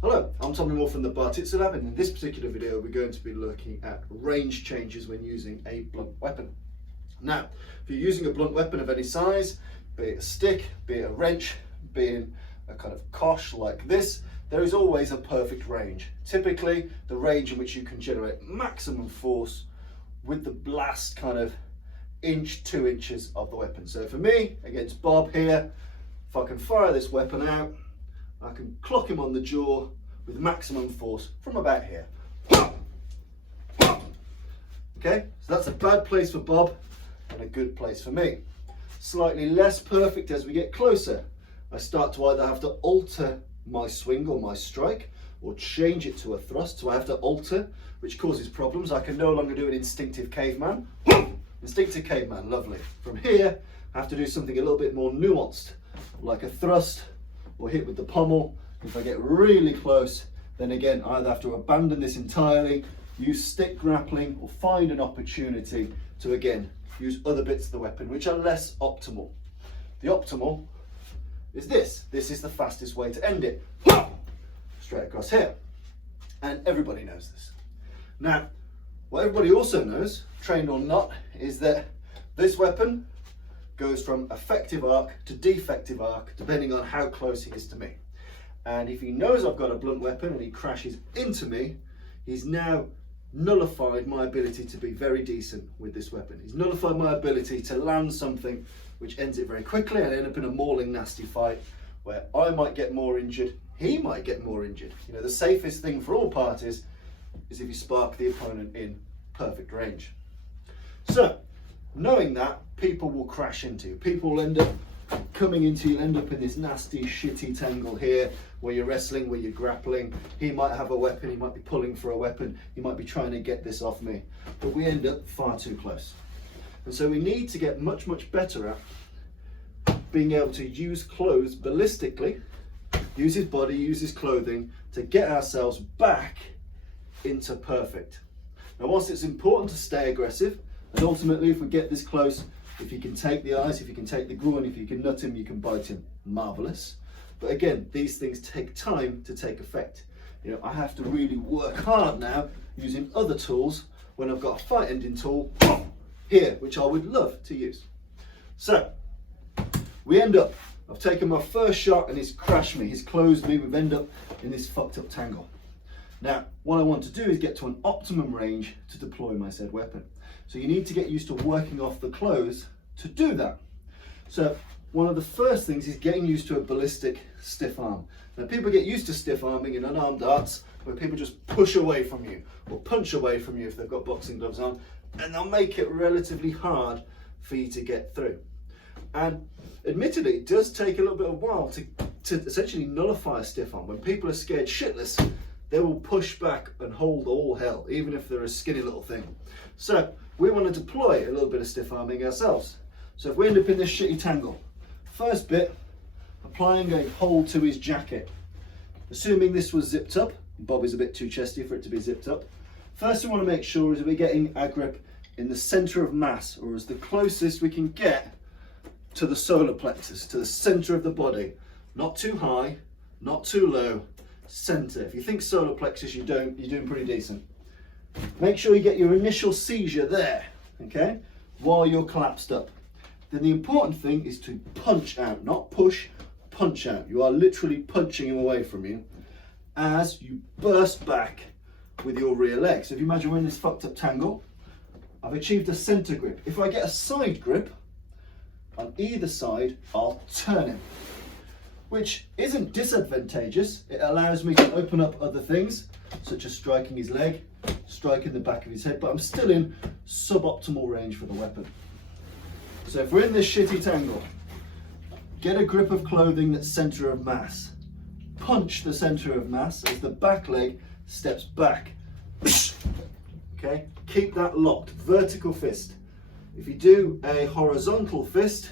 Hello, I'm Tommy Moore from the Bartitsu Lab, and in this particular video we're going to be looking at range changes when using a blunt weapon. Now, if you're using a blunt weapon of any size, be it a stick, be it a wrench, be it a kind of kosh like this, there is always a perfect range. Typically, the range in which you can generate maximum force with the blast kind of inch, 2 inches of the weapon. So for me, against Bob here, if I can fire this weapon out, I can clock him on the jaw with maximum force from about here. Okay, so that's a bad place for Bob and a good place for me. Slightly less perfect as we get closer. I start to either have to alter my swing or my strike, or change it to a thrust, so I have to alter, which causes problems. I can no longer do an instinctive caveman. Instinctive caveman, lovely. From here, I have to do something a little bit more nuanced, like a thrust, or hit with the pommel. If I get really close, then again, I either have to abandon this entirely, use stick grappling, or find an opportunity to again use other bits of the weapon which are less optimal. The optimal is this. This is the fastest way to end it. Straight across here. And everybody knows this. Now, what everybody also knows, trained or not, is that this weapon goes from effective arc to defective arc depending on how close he is to me. And if he knows I've got a blunt weapon and he crashes into me, he's now nullified my ability to be very decent with this weapon. He's nullified my ability to land something which ends it very quickly and end up in a mauling nasty fight where I might get more injured, he might get more injured. You know, the safest thing for all parties is if you spark the opponent in perfect range. So, knowing that, people will crash into you. People will end up coming into you, end up in this nasty, shitty tangle here where you're wrestling, where you're grappling. He might have a weapon, he might be pulling for a weapon, he might be trying to get this off me. But we end up far too close. And so we need to get much, much better at being able to use clothes ballistically, use his body, use his clothing to get ourselves back into perfect. Now, whilst it's important to stay aggressive, and ultimately if we get this close, if you can take the eyes, if you can take the groin, if you can nut him, you can bite him, marvellous. But again, these things take time to take effect. You know, I have to really work hard now using other tools when I've got a fight ending tool here, which I would love to use. So, we end up, I've taken my first shot and he's crashed me, he's closed me, we've ended up in this fucked up tangle. Now, what I want to do is get to an optimum range to deploy my said weapon. So you need to get used to working off the clothes to do that. So one of the first things is getting used to a ballistic stiff arm. Now, people get used to stiff arming in unarmed arts where people just push away from you or punch away from you if they've got boxing gloves on, and they'll make it relatively hard for you to get through. And admittedly, it does take a little bit of a while to essentially nullify a stiff arm. When people are scared shitless, they will push back and hold all hell, even if they're a skinny little thing. So we want to deploy a little bit of stiff arming ourselves. So if we end up in this shitty tangle, first bit, applying a hold to his jacket. Assuming this was zipped up, Bob is a bit too chesty for it to be zipped up. First we want to make sure is that we're getting our grip in the center of mass, or as the closest we can get to the solar plexus, to the center of the body. Not too high, not too low, center. If you think solar plexus, you're doing pretty decent. Make sure you get your initial seizure there, okay, while you're collapsed up. Then the important thing is to punch out, not push, punch out. You are literally punching him away from you as you burst back with your rear leg. So if you imagine we're in this fucked up tangle, I've achieved a center grip. If I get a side grip on either side, I'll turn him, which isn't disadvantageous. It allows me to open up other things, such as striking his leg, striking the back of his head, but I'm still in suboptimal range for the weapon. So if we're in this shitty tangle, get a grip of clothing that's center of mass. Punch the center of mass as the back leg steps back. Okay, keep that locked, vertical fist. If you do a horizontal fist,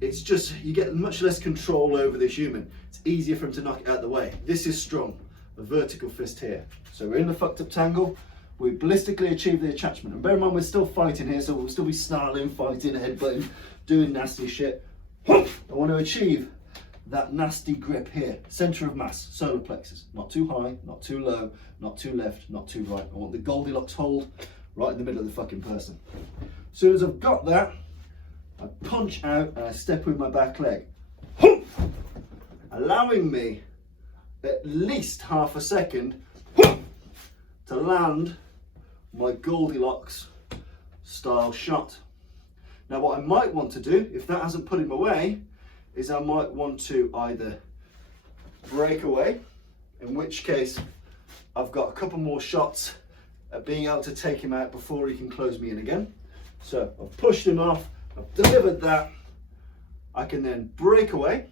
it's just, you get much less control over this human. It's easier for him to knock it out of the way. This is strong, a vertical fist here. So we're in the fucked up tangle, we ballistically achieve the attachment. And bear in mind, we're still fighting here, so we'll still be snarling, fighting, headbutting, doing nasty shit. I want to achieve that nasty grip here, center of mass, solar plexus. Not too high, not too low, not too left, not too right. I want the Goldilocks hold right in the middle of the fucking person. As soon as I've got that, I punch out and I step with my back leg, allowing me at least half a second to land my Goldilocks style shot. Now what I might want to do, if that hasn't put him away, is I might want to either break away, in which case I've got a couple more shots at being able to take him out before he can close me in again. So I've pushed him off, I've delivered that, I can then break away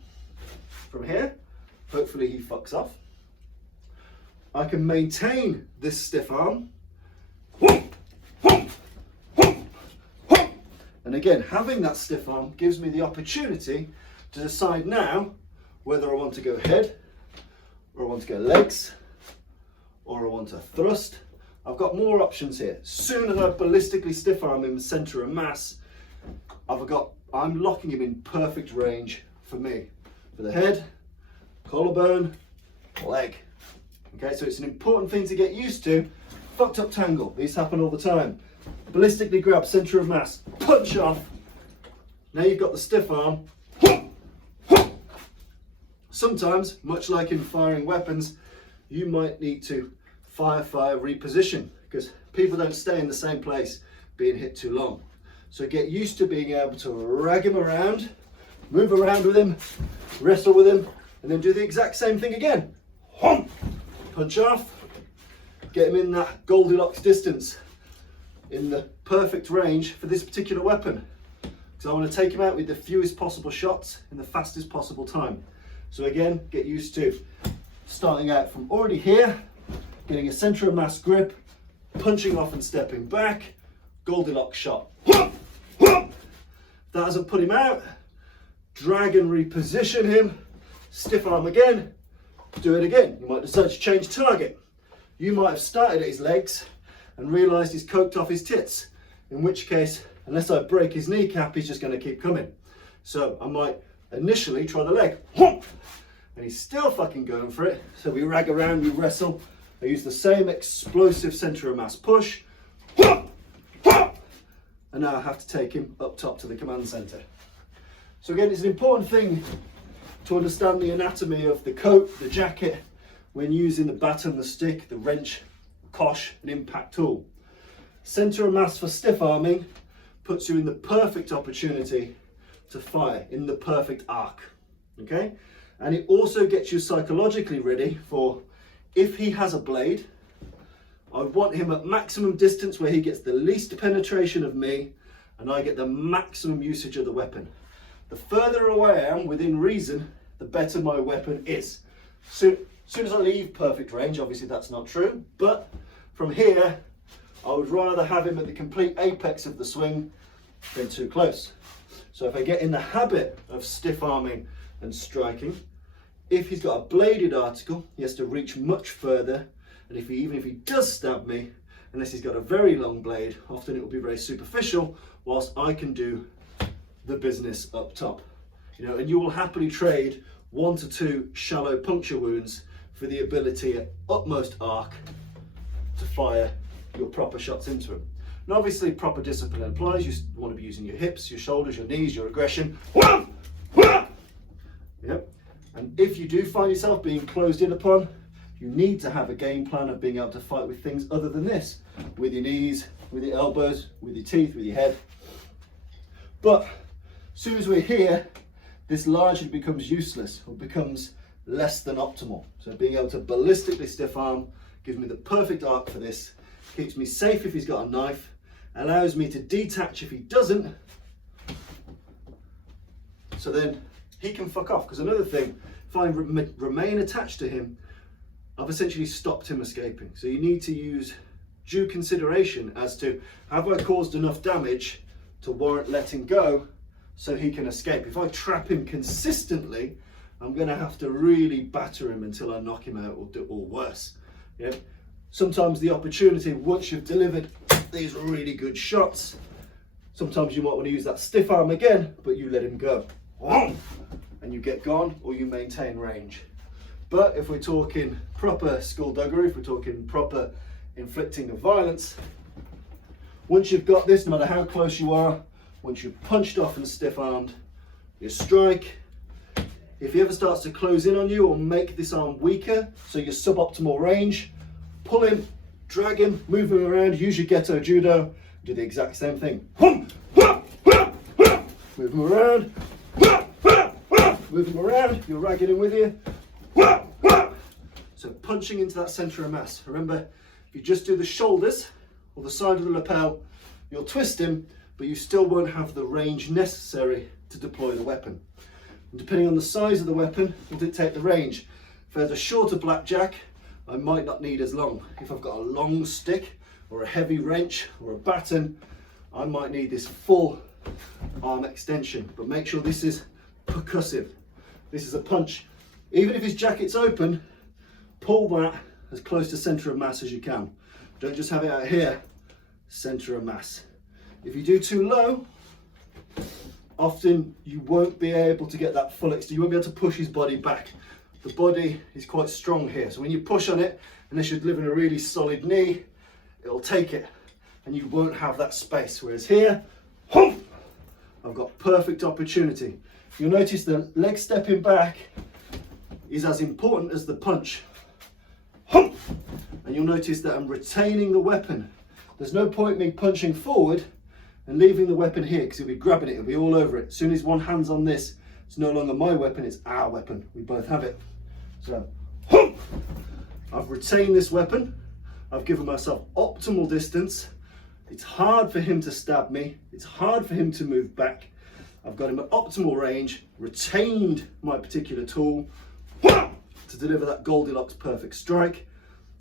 from here, hopefully he fucks off. I can maintain this stiff arm, and again, having that stiff arm gives me the opportunity to decide now whether I want to go head, or I want to go legs, or I want to thrust. I've got more options here. Soon as I ballistically stiff arm him center of mass, I'm locking him in perfect range for me. For the head, collarbone, leg. Okay, so it's an important thing to get used to. Fucked up tangle, these happen all the time. Ballistically grab, center of mass, punch off. Now you've got the stiff arm. Sometimes, much like in firing weapons, you might need to fire, reposition, because people don't stay in the same place being hit too long. So get used to being able to rag him around, move around with him, wrestle with him, and then do the exact same thing again. Punch off, get him in that Goldilocks distance, in the perfect range for this particular weapon. So I want to take him out with the fewest possible shots in the fastest possible time. So again, get used to starting out from already here, getting a center of mass grip, punching off and stepping back, Goldilocks shot. If that hasn't put him out, drag and reposition him, stiff arm again, do it again. You might decide to change target. You might have started at his legs and realised he's coked off his tits, in which case, unless I break his kneecap, he's just going to keep coming. So I might initially try the leg, and he's still fucking going for it. So we rag around, we wrestle. I use the same explosive centre of mass push, and now I have to take him up top to the command centre. So again, it's an important thing to understand the anatomy of the coat, the jacket, when using the baton, the stick, the wrench, cosh, and impact tool. Centre of mass for stiff arming puts you in the perfect opportunity to fire in the perfect arc, okay? And it also gets you psychologically ready for, if he has a blade, I want him at maximum distance where he gets the least penetration of me and I get the maximum usage of the weapon. The further away I am within reason, the better my weapon is. Soon as I leave perfect range, obviously that's not true, but from here, I would rather have him at the complete apex of the swing than too close. So if I get in the habit of stiff arming and striking, if he's got a bladed article, he has to reach much further, and even if he does stab me, unless he's got a very long blade, often it will be very superficial, whilst I can do the business up top. You know, and you will happily trade 1 to 2 shallow puncture wounds for the ability at utmost arc to fire your proper shots into him. And obviously proper discipline applies. You want to be using your hips, your shoulders, your knees, your aggression. Yep. And if you do find yourself being closed in upon, you need to have a game plan of being able to fight with things other than this, with your knees, with your elbows, with your teeth, with your head. But as soon as we're here, this largely becomes useless, or becomes less than optimal. So being able to ballistically stiff arm gives me the perfect arc for this, keeps me safe if he's got a knife, allows me to detach if he doesn't, so then he can fuck off. Because another thing, if I remain attached to him, I've essentially stopped him escaping. So you need to use due consideration as to, have I caused enough damage to warrant letting go so he can escape? If I trap him consistently, I'm going to have to really batter him until I knock him out, or worse. Yeah? Sometimes the opportunity, once you've delivered these really good shots, sometimes you might want to use that stiff arm again, but you let him go. And and you get gone, or you maintain range. But if we're talking proper skullduggery, if we're talking proper inflicting of violence, once you've got this, no matter how close you are, once you've punched off and stiff-armed, you strike. If he ever starts to close in on you or make this arm weaker, so your suboptimal range, pull him, drag him, move him around, use your ghetto judo, do the exact same thing. Move him around, move him around, you're ragging him with you. So punching into that centre of mass. Remember, if you just do the shoulders or the side of the lapel, you'll twist him, but you still won't have the range necessary to deploy the weapon. And depending on the size of the weapon will dictate the range. If there's a shorter blackjack, I might not need as long. If I've got a long stick or a heavy wrench or a baton, I might need this full arm extension. But make sure this is percussive. This is a punch. Even if his jacket's open, pull that as close to centre of mass as you can. Don't just have it out here, centre of mass. If you do too low, often you won't be able to get that full extension. You won't be able to push his body back. The body is quite strong here. So when you push on it, unless you're delivering a really solid knee, it'll take it and you won't have that space. Whereas here, I've got perfect opportunity. You'll notice the leg stepping back is as important as the punch. And you'll notice that I'm retaining the weapon. There's no point me punching forward and leaving the weapon here, because he'll be grabbing it, he'll be all over it. As soon as one hand's on this, it's no longer my weapon, it's our weapon. We both have it. So, I've retained this weapon. I've given myself optimal distance. It's hard for him to stab me. It's hard for him to move back. I've got him at optimal range, retained my particular tool to deliver that Goldilocks perfect strike.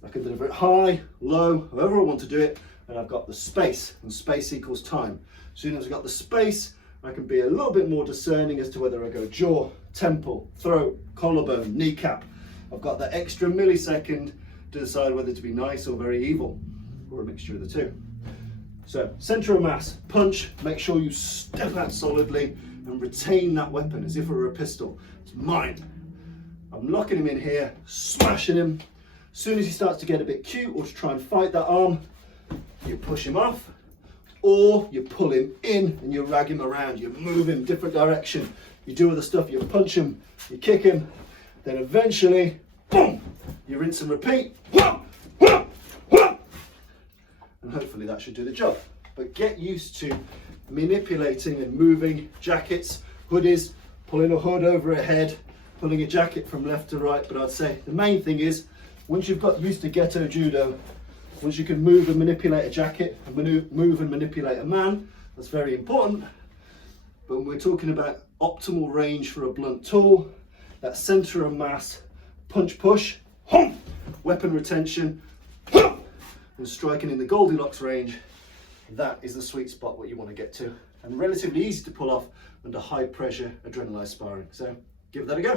I can deliver it high, low, however I want to do it, and I've got the space, and space equals time. As soon as I've got the space, I can be a little bit more discerning as to whether I go jaw, temple, throat, collarbone, kneecap. I've got that extra millisecond to decide whether to be nice or very evil, or a mixture of the two. So, centre of mass, punch, make sure you step out solidly and retain that weapon as if it were a pistol. It's mine. I'm locking him in here, smashing him. As soon as he starts to get a bit cute or to try and fight that arm, you push him off, or you pull him in and you rag him around, you move him different direction, you do other stuff, you punch him, you kick him, then eventually, boom, you rinse and repeat, and hopefully that should do the job. But get used to manipulating and moving jackets, hoodies, pulling a hood over a head, pulling a jacket from left to right. But I'd say the main thing is, once you've got used to ghetto judo, once you can move and manipulate a jacket, and move and manipulate a man, that's very important. But when we're talking about optimal range for a blunt tool, that centre of mass, punch push, weapon retention, and striking in the Goldilocks range, that is the sweet spot what you want to get to, and relatively easy to pull off under high pressure adrenalized sparring. So give that a go.